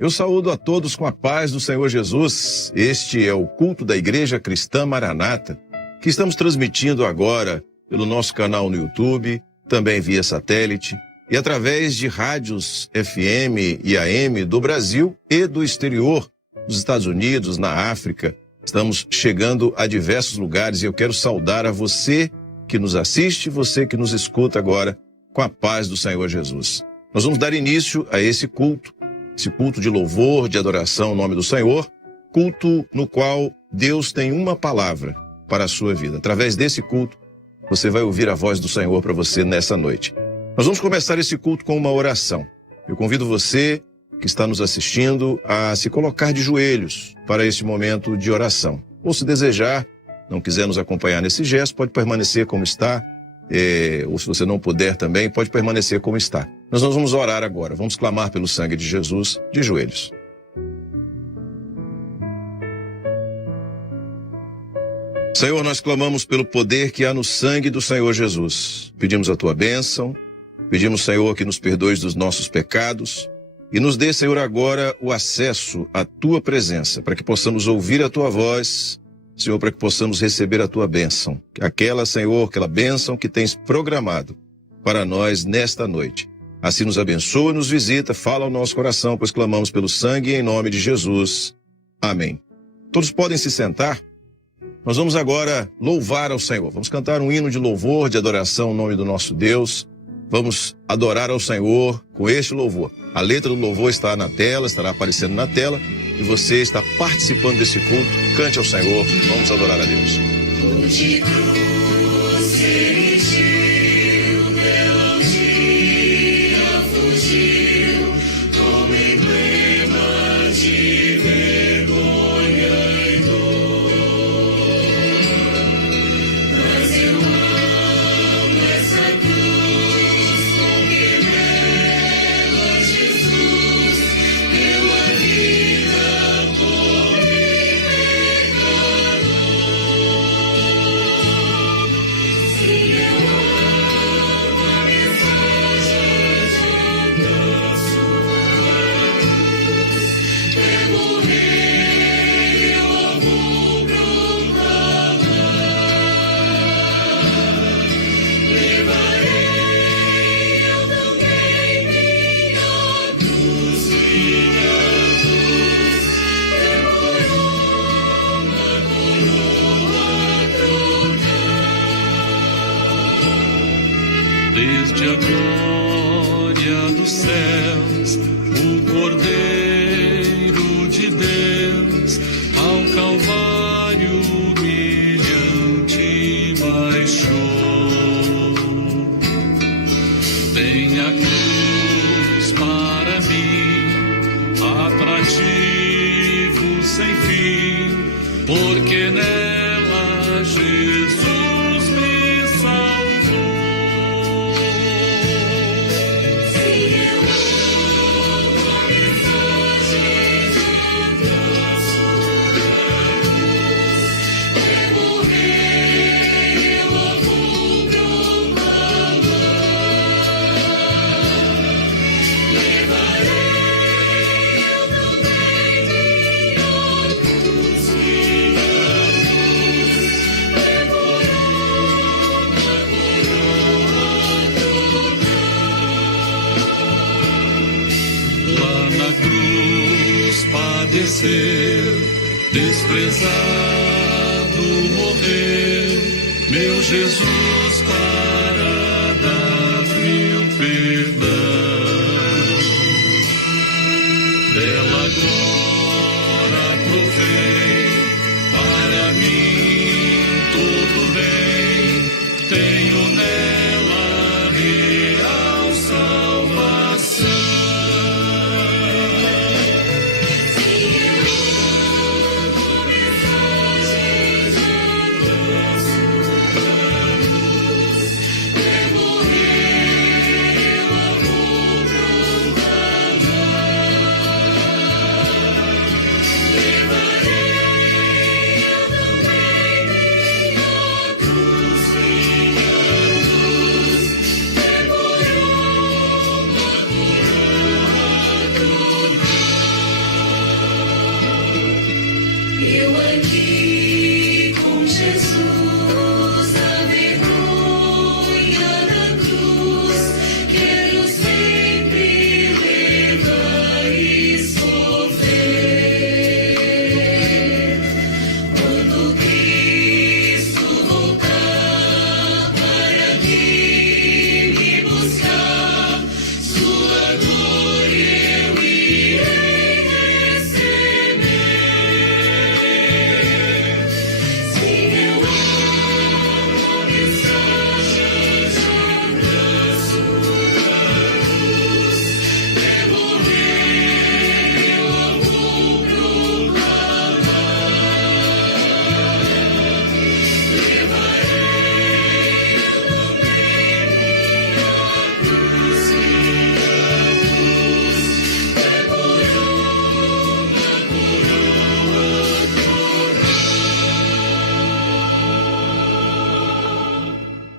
Eu saúdo a todos com a paz do Senhor Jesus. Este é o culto da Igreja Cristã Maranata, que estamos transmitindo agora pelo nosso canal no YouTube, também via satélite e através de rádios FM e AM do Brasil e do exterior, dos Estados Unidos, na África. Estamos chegando a diversos lugares e eu quero saudar a você que nos assiste, você que nos escuta agora, com a paz do Senhor Jesus. Nós vamos dar início a esse culto de louvor, de adoração ao nome do Senhor, culto no qual Deus tem uma palavra para a sua vida. Através desse culto, você vai ouvir a voz do Senhor para você nessa noite. Nós vamos começar esse culto com uma oração. Eu convido você que está nos assistindo a se colocar de joelhos para esse momento de oração. Ou se desejar, não quiser nos acompanhar nesse gesto, pode permanecer como está, ou se você não puder também, pode permanecer como está. Nós vamos orar agora, vamos clamar pelo sangue de Jesus de joelhos. Senhor, nós clamamos pelo poder que há no sangue do Senhor Jesus. Pedimos a tua bênção, pedimos, Senhor, que nos perdoes dos nossos pecados e nos dê, Senhor, agora o acesso à tua presença, para que possamos ouvir a tua voz, Senhor, para que possamos receber a tua bênção. Aquela, Senhor, aquela bênção que tens programado para nós nesta noite. Assim nos abençoa, nos visita, fala ao nosso coração, pois clamamos pelo sangue em nome de Jesus. Amém. Todos podem se sentar. Nós vamos agora louvar ao Senhor. Vamos cantar um hino de louvor, de adoração ao nome do nosso Deus. Vamos adorar ao Senhor com este louvor. A letra do louvor está na tela, estará aparecendo na tela, e você está participando desse culto. Cante ao Senhor, vamos adorar a Deus. De cruz erigiu, dela um dia fugiu, como emblema de vergonha e dor. Mas eu amo essa cruz, porque nela Jesus deu a vida por mim, pecador. Sim, eu amo a mensagem da sua cruz. Pelo rei eu a vou proclamar. Levarei eu também minha cruz, demorou uma coroa trocar. Desde a glória dos céus, o Cordeiro de Deus, ao Calvário humilhante baixou. Tem a cruz para mim, atrativo sem fim, porque nela Jesus me salvou. Sim, eu amo a mensagem da sua cruz. Pelo rei eu a vou proclamar. Levarei eu também minha cruz, demorou uma coroa trocar. Lá na cruz padecer, desprezado morrer, meu Jesus para dar-me o perdão. Dela glória provei, para mim todo bem, tenho nela real salvação. Sim, eu amo a mensagem da sua cruz. aqui com Jesus, a vergonha da cruz, quero sempre levar e sofrer. Quando Cristo voltar para aqui me buscar, sua glória eu irei receber. Sim, eu amo a mensagem de abraço da cruz. Pelo rei eu vou proclamar. Levarei o nome minha cruz, é coroa,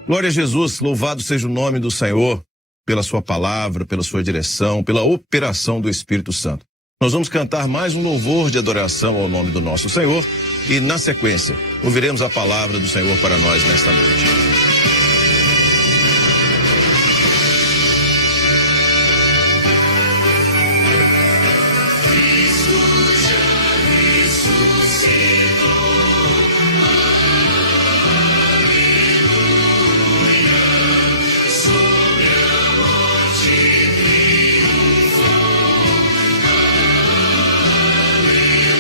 Glória a Jesus, louvado seja o nome do Senhor pela sua palavra, pela sua direção, pela operação do Espírito Santo. Nós vamos cantar mais um louvor de adoração ao nome do nosso Senhor e, na sequência, ouviremos a palavra do Senhor para nós nesta noite. Cristo já ressuscitou, aleluia, sobre a morte triunfou, aleluia,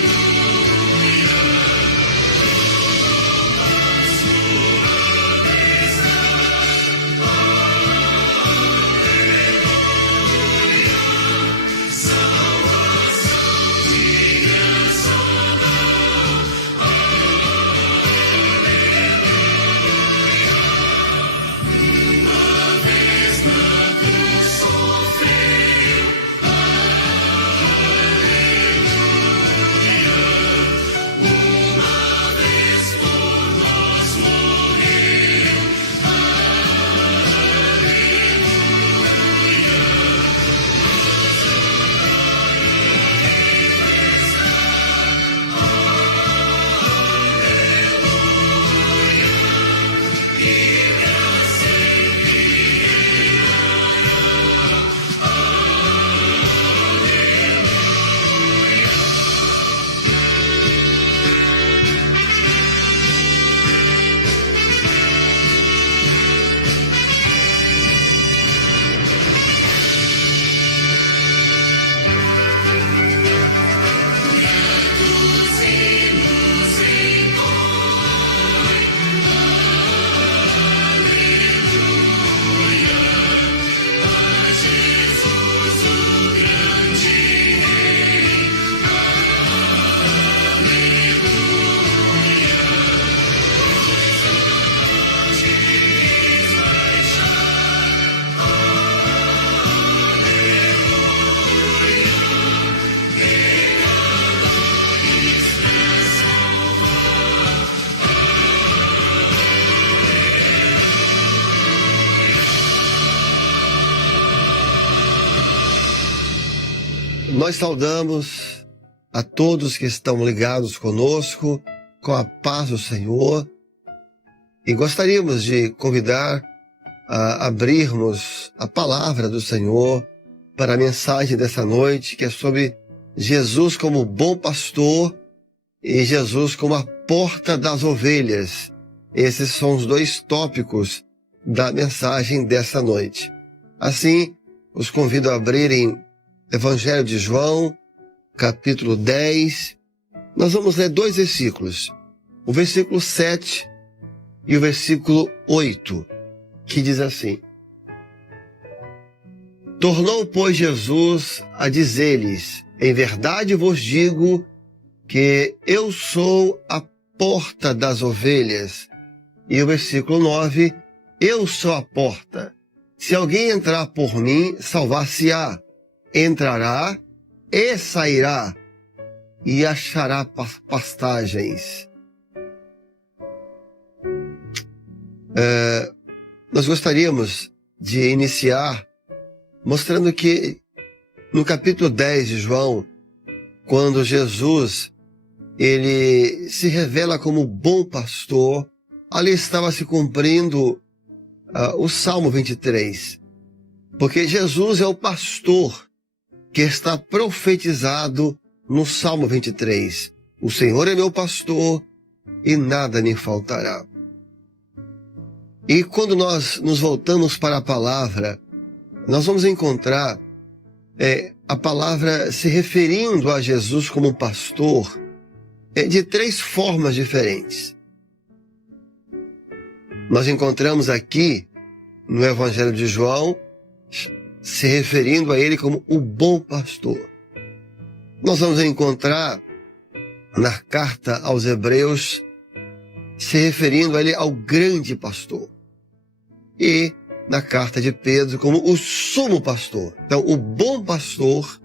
Nós saudamos a todos que estão ligados conosco, com a paz do Senhor, e gostaríamos de convidar a abrirmos a palavra do Senhor para a mensagem dessa noite, que é sobre Jesus como bom pastor e Jesus como a porta das ovelhas. Esses são os dois tópicos da mensagem dessa noite. Assim, os convido a abrirem Evangelho de João, capítulo 10. Nós vamos ler 2 versículos, o versículo 7 e o versículo 8, que diz assim: Tornou, pois, Jesus a dizer-lhes: Em verdade vos digo que eu sou a porta das ovelhas. E o versículo 9: Eu sou a porta. Se alguém entrar por mim, salvar-se-á. Entrará e sairá e achará pastagens. Nós gostaríamos de iniciar mostrando que no capítulo 10 de João, quando Jesus ele se revela como bom pastor. Ali estava se cumprindo o Salmo 23. Porque Jesus é o pastor que está profetizado no Salmo 23. O Senhor é meu pastor e nada me faltará. E quando nós nos voltamos para a palavra, nós vamos encontrar a palavra se referindo a Jesus como pastor de 3 formas diferentes. Nós encontramos aqui no Evangelho de João se referindo a ele como o bom pastor. Nós vamos encontrar na carta aos Hebreus se referindo a ele ao grande pastor. E na carta de Pedro como o sumo pastor. Então, o bom pastor,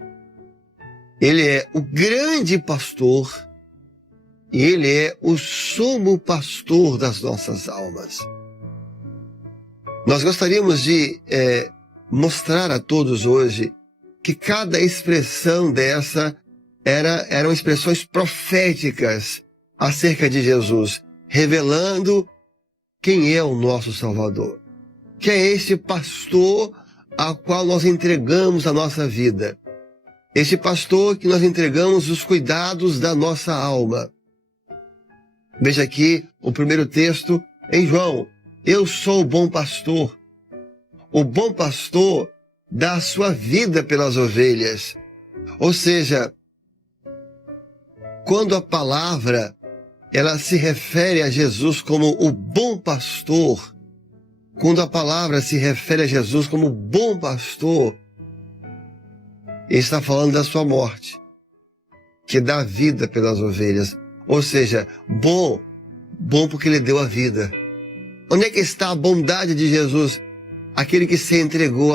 ele é o grande pastor e ele é o sumo pastor das nossas almas. Nós gostaríamos de mostrar a todos hoje que cada expressão dessa eram expressões proféticas acerca de Jesus, revelando quem é o nosso Salvador. Que é este pastor ao qual nós entregamos a nossa vida. Este pastor que nós entregamos os cuidados da nossa alma. Veja aqui o primeiro texto em João. Eu sou o bom pastor. O bom pastor dá a sua vida pelas ovelhas. Ou seja, quando a palavra ela se refere a Jesus como o bom pastor, quando a palavra se refere a Jesus como bom pastor, ele está falando da sua morte, que dá vida pelas ovelhas. Ou seja, bom porque ele deu a vida. Onde é que está a bondade de Jesus? Aquele que se entregou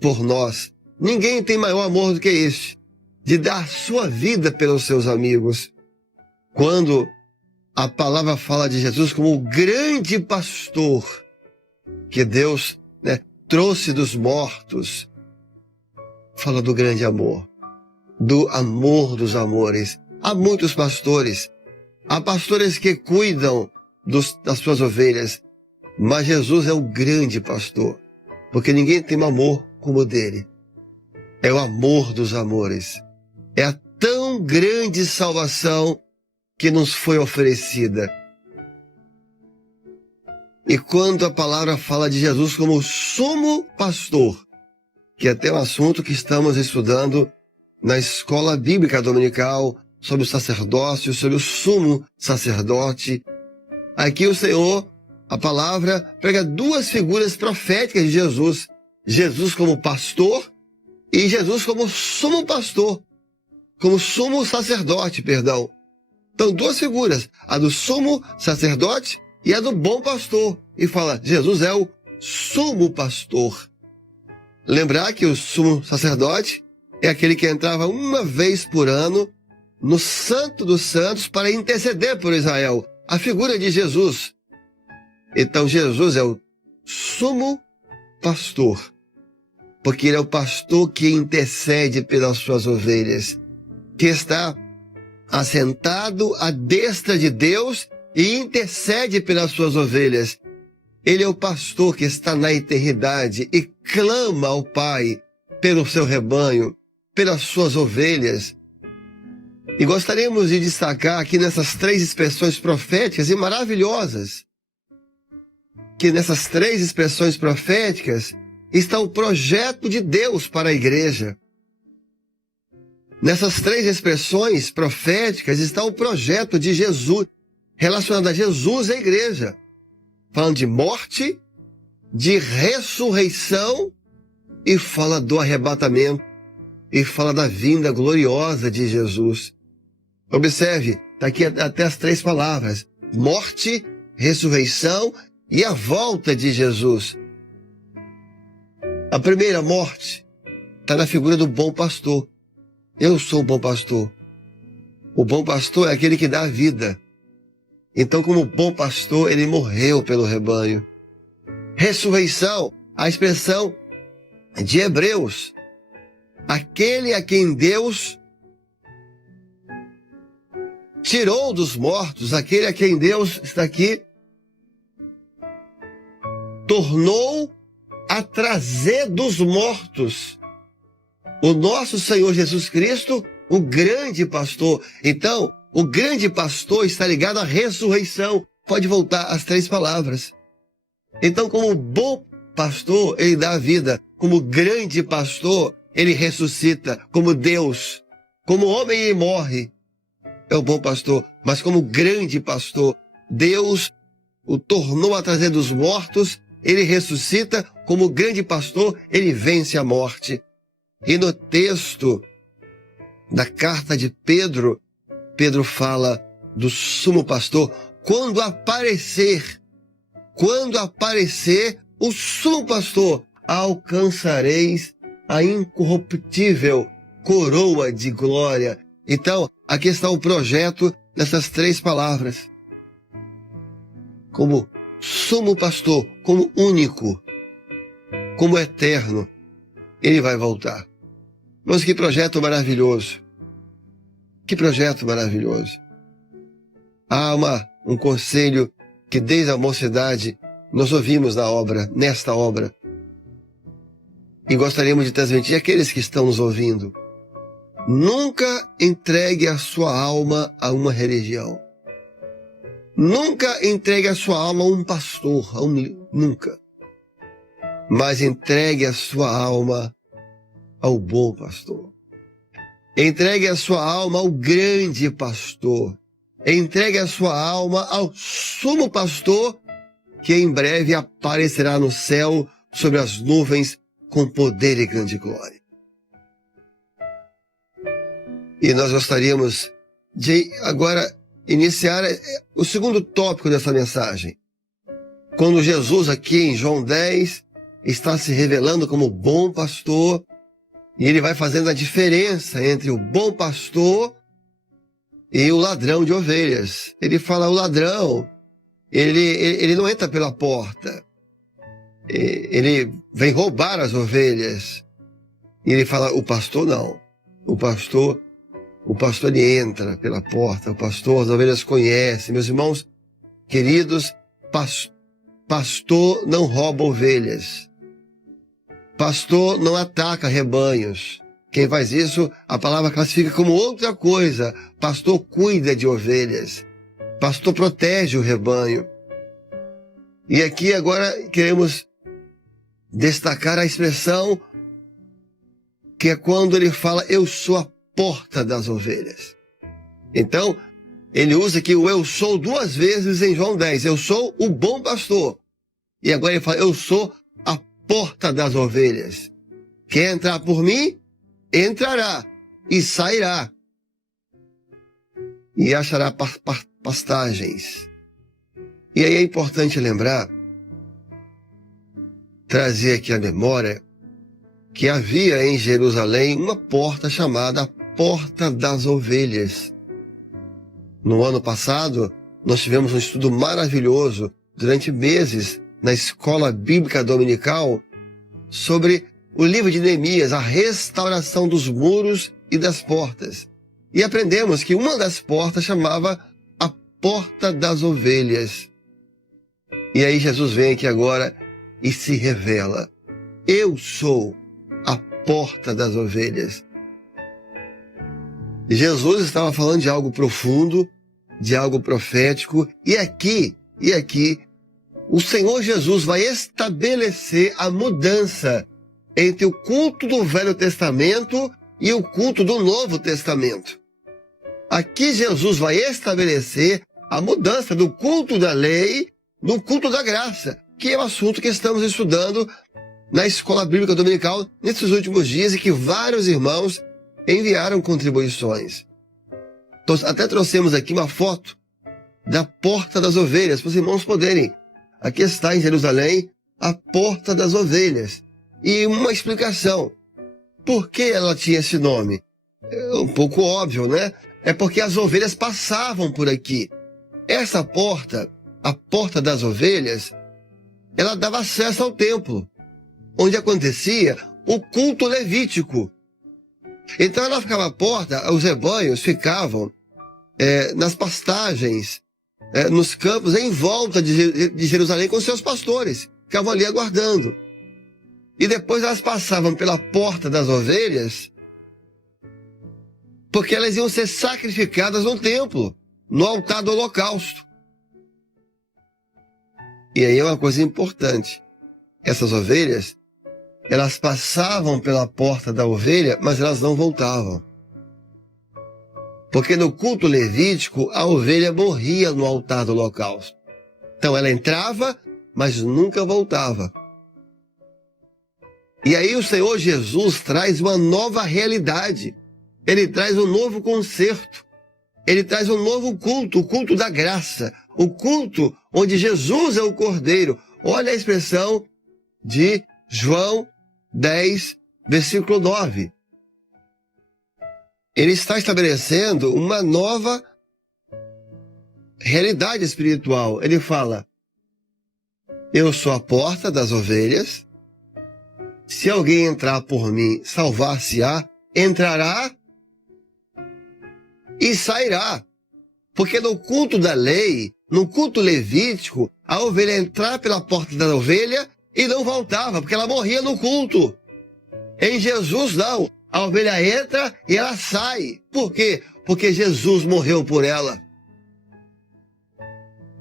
por nós. Ninguém tem maior amor do que este, de dar sua vida pelos seus amigos. Quando a palavra fala de Jesus como o grande pastor, que Deus trouxe dos mortos, fala do grande amor, do amor dos amores. Há muitos pastores, há pastores que cuidam das suas ovelhas, mas Jesus é o grande pastor, porque ninguém tem um amor como o dele. É o amor dos amores. É a tão grande salvação que nos foi oferecida. E quando a palavra fala de Jesus como sumo pastor, que é até um assunto que estamos estudando na escola bíblica dominical, sobre o sacerdócio, sobre o sumo sacerdote, aqui o Senhor, a palavra, prega 2 figuras proféticas de Jesus. Jesus como pastor e Jesus como sumo pastor, como sumo sacerdote, perdão. Então, 2 figuras, a do sumo sacerdote e a do bom pastor. E fala, Jesus é o sumo pastor. Lembrar que o sumo sacerdote é aquele que entrava uma vez por ano no Santo dos Santos para interceder por Israel. A figura de Jesus. Então, Jesus é o sumo pastor, porque ele é o pastor que intercede pelas suas ovelhas, que está assentado à destra de Deus e intercede pelas suas ovelhas. Ele é o pastor que está na eternidade e clama ao Pai pelo seu rebanho, pelas suas ovelhas. E gostaríamos de destacar aqui nessas 3 expressões proféticas e maravilhosas, que nessas 3 expressões proféticas está o projeto de Deus para a igreja. Nessas 3 expressões proféticas está o projeto de Jesus, relacionado a Jesus e a igreja. Falando de morte, de ressurreição e fala do arrebatamento e fala da vinda gloriosa de Jesus. Observe, está aqui até as 3 palavras: morte, ressurreição e a volta de Jesus. A primeira morte está na figura do bom pastor. Eu sou o bom pastor. O bom pastor é aquele que dá a vida. Então, como bom pastor, ele morreu pelo rebanho. Ressurreição, a expressão de Hebreus. Aquele a quem Deus tirou dos mortos, aquele a quem Deus está aqui, tornou a trazer dos mortos o nosso Senhor Jesus Cristo, o grande pastor. Então, o grande pastor está ligado à ressurreição. Pode voltar às 3 palavras. Então, como bom pastor, ele dá a vida. Como grande pastor, ele ressuscita. Como Deus, como homem, ele morre. É o bom pastor. Mas como grande pastor, Deus o tornou a trazer dos mortos, ele ressuscita. Como grande pastor, ele vence a morte. E no texto da carta de Pedro, Pedro fala do sumo pastor. Quando aparecer o sumo pastor, alcançareis a incorruptível coroa de glória. Então, aqui está o projeto dessas 3 palavras. Como sumo pastor, como único, como eterno, ele vai voltar. Mas que projeto maravilhoso. Que projeto maravilhoso. Há um conselho que desde a mocidade nós ouvimos nesta obra. E gostaríamos de transmitir àqueles que estão nos ouvindo. Nunca entregue a sua alma a uma religião. Nunca entregue a sua alma a um pastor, nunca. Mas entregue a sua alma ao bom pastor. Entregue a sua alma ao grande pastor. Entregue a sua alma ao sumo pastor, que em breve aparecerá no céu sobre as nuvens com poder e grande glória. E nós gostaríamos de agora iniciar o segundo tópico dessa mensagem. Quando Jesus aqui em João 10 está se revelando como bom pastor, e ele vai fazendo a diferença entre o bom pastor e o ladrão de ovelhas. Ele fala, o ladrão, ele não entra pela porta. Ele vem roubar as ovelhas. E ele fala, o pastor não. O pastor ele entra pela porta. O pastor, as ovelhas conhecem. Meus irmãos queridos, pastor não rouba ovelhas. Pastor não ataca rebanhos. Quem faz isso, a palavra classifica como outra coisa. Pastor cuida de ovelhas. Pastor protege o rebanho. E aqui agora queremos destacar a expressão que é quando ele fala, eu sou a porta das ovelhas. Então, ele usa aqui o eu sou 2 vezes em João 10. Eu sou o bom pastor. E agora ele fala, eu sou a porta das ovelhas. Quer entrar por mim? Entrará e sairá. E achará pastagens. E aí é importante lembrar, trazer aqui a memória, que havia em Jerusalém uma porta chamada Porta das Ovelhas. No ano passado, nós tivemos um estudo maravilhoso, durante meses, na escola bíblica dominical, sobre o livro de Neemias, a restauração dos muros e das portas. E aprendemos que uma das portas chamava a Porta das Ovelhas. E aí Jesus vem aqui agora e se revela. Eu sou a porta das ovelhas. Jesus estava falando de algo profundo, de algo profético, e aqui, o Senhor Jesus vai estabelecer a mudança entre o culto do Velho Testamento e o culto do Novo Testamento. Aqui Jesus vai estabelecer a mudança do culto da lei no culto da graça, que é o assunto que estamos estudando na Escola Bíblica Dominical nesses últimos dias e que vários irmãos enviaram contribuições. Então, até trouxemos aqui uma foto da Porta das Ovelhas, para os irmãos poderem. Aqui está em Jerusalém a Porta das Ovelhas. E uma explicação. Por que ela tinha esse nome? É um pouco óbvio, né? É porque as ovelhas passavam por aqui. Essa porta, a Porta das Ovelhas, ela dava acesso ao templo, onde acontecia o culto levítico. Então ela ficava à porta, os rebanhos ficavam nas pastagens, nos campos em volta de Jerusalém com seus pastores. Ficavam ali aguardando. E depois elas passavam pela porta das ovelhas, porque elas iam ser sacrificadas no templo, no altar do holocausto. E aí é uma coisa importante. Essas ovelhas, elas passavam pela porta da ovelha, mas elas não voltavam. Porque no culto levítico, a ovelha morria no altar do holocausto. Então ela entrava, mas nunca voltava. E aí o Senhor Jesus traz uma nova realidade. Ele traz um novo concerto. Ele traz um novo culto, o culto da graça. O culto onde Jesus é o Cordeiro. Olha a expressão de João 10, versículo 9. Ele está estabelecendo uma nova realidade espiritual. Ele fala: eu sou a porta das ovelhas. Se alguém entrar por mim, salvar-se-á, entrará e sairá. Porque no culto da lei, no culto levítico, a ovelha entrava pela porta da ovelha e não voltava, porque ela morria no culto. Em Jesus, não. A ovelha entra e ela sai. Por quê? Porque Jesus morreu por ela.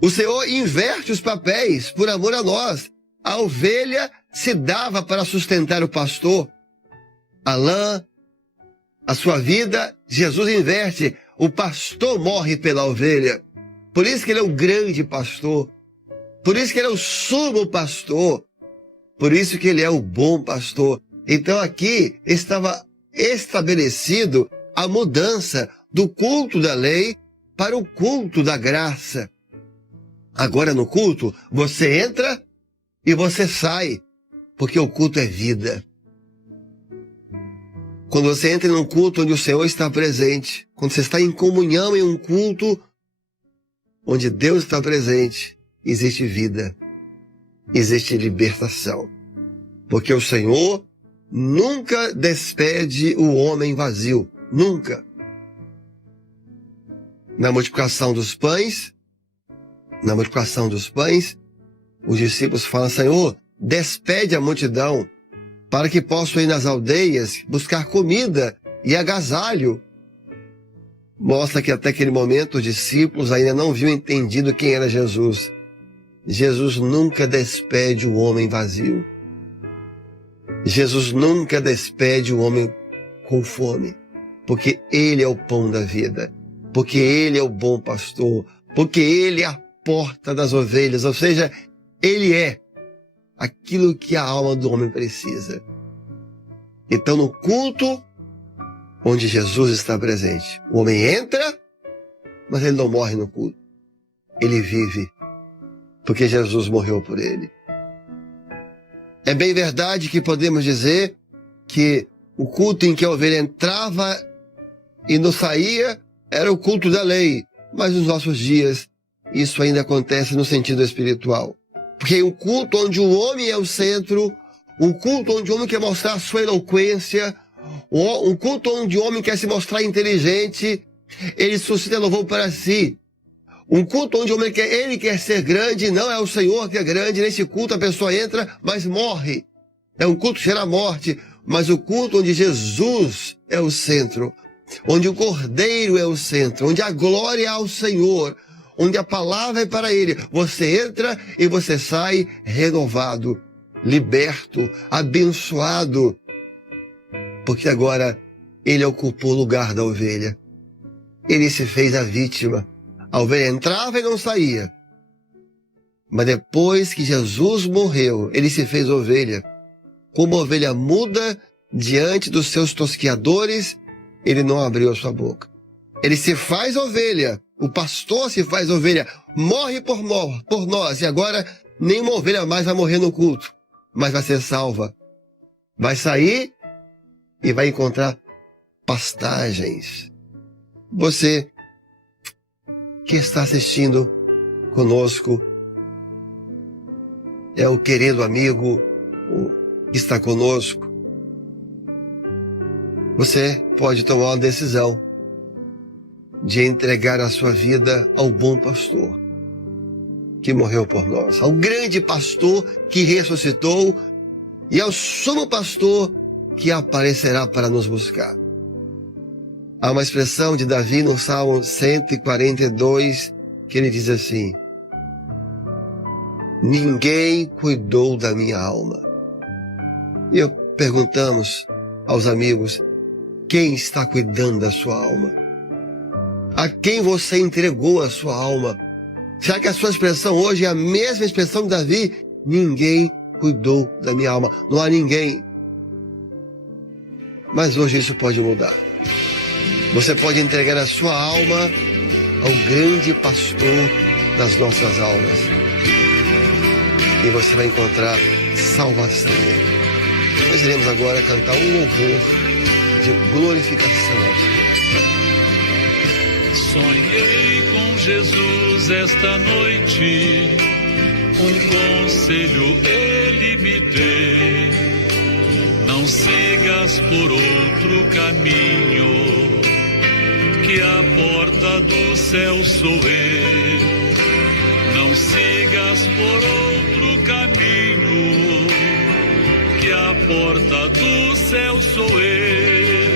O Senhor inverte os papéis por amor a nós. A ovelha se dava para sustentar o pastor. A lã, a sua vida, Jesus inverte. O pastor morre pela ovelha. Por isso que ele é o grande pastor. Por isso que ele é o sumo pastor. Por isso que ele é o bom pastor. Então aqui estava estabelecido a mudança do culto da lei para o culto da graça. Agora no culto, você entra e você sai, porque o culto é vida. Quando você entra num culto onde o Senhor está presente, quando você está em comunhão em um culto onde Deus está presente, existe vida, existe libertação. Porque o Senhor nunca despede o homem vazio, nunca. Na multiplicação dos pães, os discípulos falam: Senhor, despede a multidão para que possam ir nas aldeias buscar comida e agasalho. Mostra que até aquele momento os discípulos ainda não haviam entendido quem era Jesus. Jesus nunca despede o homem vazio. Jesus nunca despede o homem com fome, porque Ele é o pão da vida, porque Ele é o bom pastor, porque Ele é a porta das ovelhas, ou seja, Ele é aquilo que a alma do homem precisa. Então, no culto onde Jesus está presente, o homem entra, mas ele não morre no culto. Ele vive, porque Jesus morreu por ele. É bem verdade que podemos dizer que o culto em que a ovelha entrava e não saía era o culto da lei, mas nos nossos dias isso ainda acontece no sentido espiritual. Porque um culto onde o homem é o centro, um culto onde o homem quer mostrar a sua eloquência, um culto onde o homem quer se mostrar inteligente, ele suscita louvor para si. Um culto onde o homem quer ser grande, não é o Senhor que é grande. Nesse culto a pessoa entra, mas morre. É um culto que gera morte, mas o culto onde Jesus é o centro, onde o Cordeiro é o centro, onde a glória é ao Senhor, onde a palavra é para Ele. Você entra e você sai renovado, liberto, abençoado, porque agora Ele ocupou o lugar da ovelha. Ele se fez a vítima. A ovelha entrava e não saía. Mas depois que Jesus morreu, Ele se fez ovelha. Como ovelha muda diante dos seus tosqueadores, Ele não abriu a sua boca. Ele se faz ovelha. O pastor se faz ovelha. Morre por nós. E agora nenhuma ovelha mais vai morrer no culto, mas vai ser salva. Vai sair e vai encontrar pastagens. Você que está assistindo conosco é o querido amigo que está conosco. Você pode tomar uma decisão. de entregar a sua vida ao bom pastor que morreu por nós, ao grande pastor que ressuscitou e ao sumo pastor que aparecerá para nos buscar. Há uma expressão de Davi no Salmo 142 que ele diz assim: ninguém cuidou da minha alma. E perguntamos aos amigos, quem está cuidando da sua alma? A quem você entregou a sua alma? Será que a sua expressão hoje é a mesma expressão de Davi? Ninguém cuidou da minha alma. Não há ninguém. Mas hoje isso pode mudar. Você pode entregar a sua alma ao grande pastor das nossas almas. E você vai encontrar salvação nele. Nós iremos agora cantar um louvor de glorificação ao Senhor. Sonhei com Jesus esta noite, um conselho ele me deu. Não sigas por outro caminho, que a porta do céu sou eu. Não sigas por outro caminho, que a porta do céu sou eu.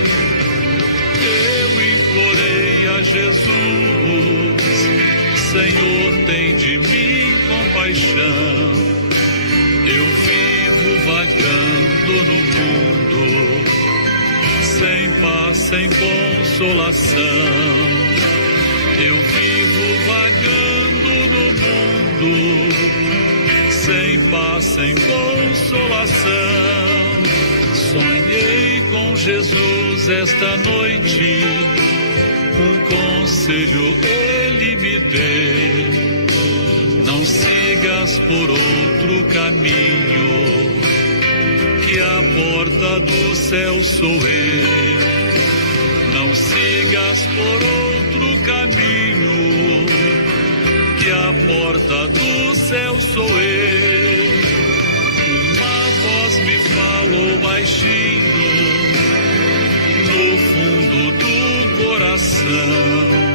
Eu implorei a Jesus, Senhor, tem de mim compaixão. Eu vivo vagando no mundo, sem paz, sem consolação. Eu vivo vagando no mundo, sem paz, sem consolação. Sonhei com Jesus esta noite, um conselho ele me deu. Não sigas por outro caminho, que a porta do céu sou eu. Não sigas por outro caminho, que a porta do céu sou eu. Uma voz me falou baixinho, no fundo do coração: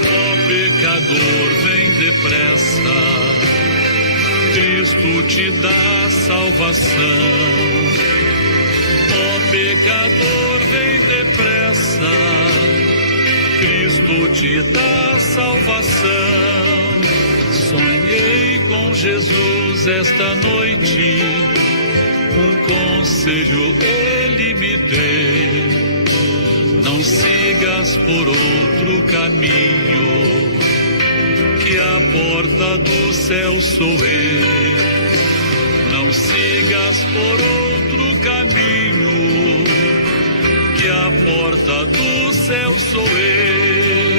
ó pecador, vem depressa, Cristo te dá salvação. Ó pecador, vem depressa, Cristo te dá salvação. Sonhei com Jesus esta noite, um conselho ele me deu. Não sigas por outro caminho, que a porta do céu sou eu. Não sigas por outro caminho, que a porta do céu sou eu.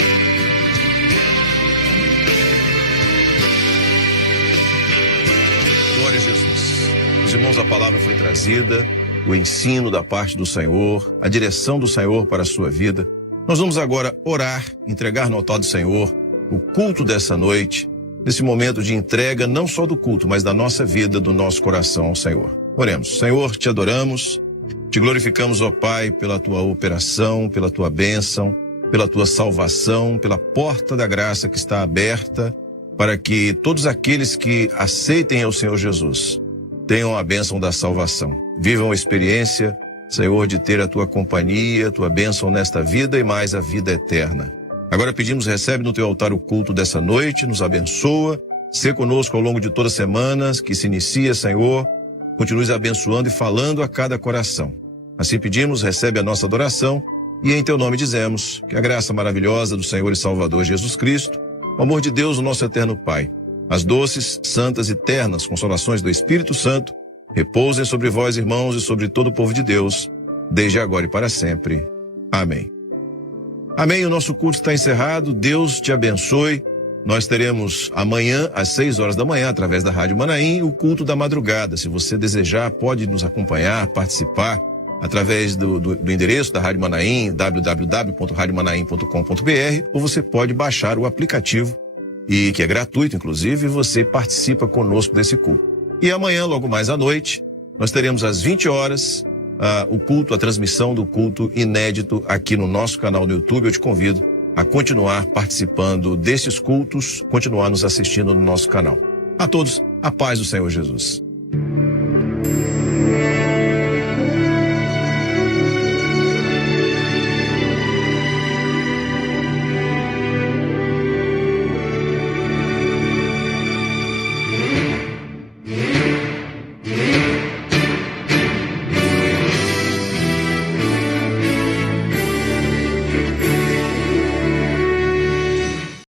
Glória a Jesus. Meus irmãos, a palavra foi trazida, o ensino da parte do Senhor, a direção do Senhor para a sua vida. Nós vamos agora orar, entregar no altar do Senhor o culto dessa noite, nesse momento de entrega não só do culto, mas da nossa vida, do nosso coração ao Senhor. Oremos. Senhor, te adoramos, te glorificamos, ó Pai, pela tua operação, pela tua bênção, pela tua salvação, pela porta da graça que está aberta para que todos aqueles que aceitem ao Senhor Jesus tenham a bênção da salvação. Vivam a experiência, Senhor, de ter a tua companhia, a tua bênção nesta vida e mais a vida eterna. Agora pedimos, recebe no teu altar o culto dessa noite, nos abençoa, sê conosco ao longo de toda a semana que se inicia, Senhor, continues abençoando e falando a cada coração. Assim pedimos, recebe a nossa adoração e em teu nome dizemos que a graça maravilhosa do Senhor e Salvador Jesus Cristo, o amor de Deus, o nosso eterno Pai, as doces, santas e ternas consolações do Espírito Santo repousem sobre vós, irmãos, e sobre todo o povo de Deus, desde agora e para sempre. Amém. Amém, o nosso culto está encerrado, Deus te abençoe. Nós teremos amanhã, às 6 horas da manhã, através da Rádio Manaim, o culto da madrugada. Se você desejar, pode nos acompanhar, participar, através do endereço da Rádio Manaim, www.radiomanaim.com.br, ou você pode baixar o aplicativo, que é gratuito, inclusive, e você participa conosco desse culto. E amanhã, logo mais à noite, nós teremos às 20 horas, o culto, a transmissão do culto inédito aqui no nosso canal do YouTube. Eu te convido a continuar participando desses cultos, continuar nos assistindo no nosso canal. A todos, a paz do Senhor Jesus.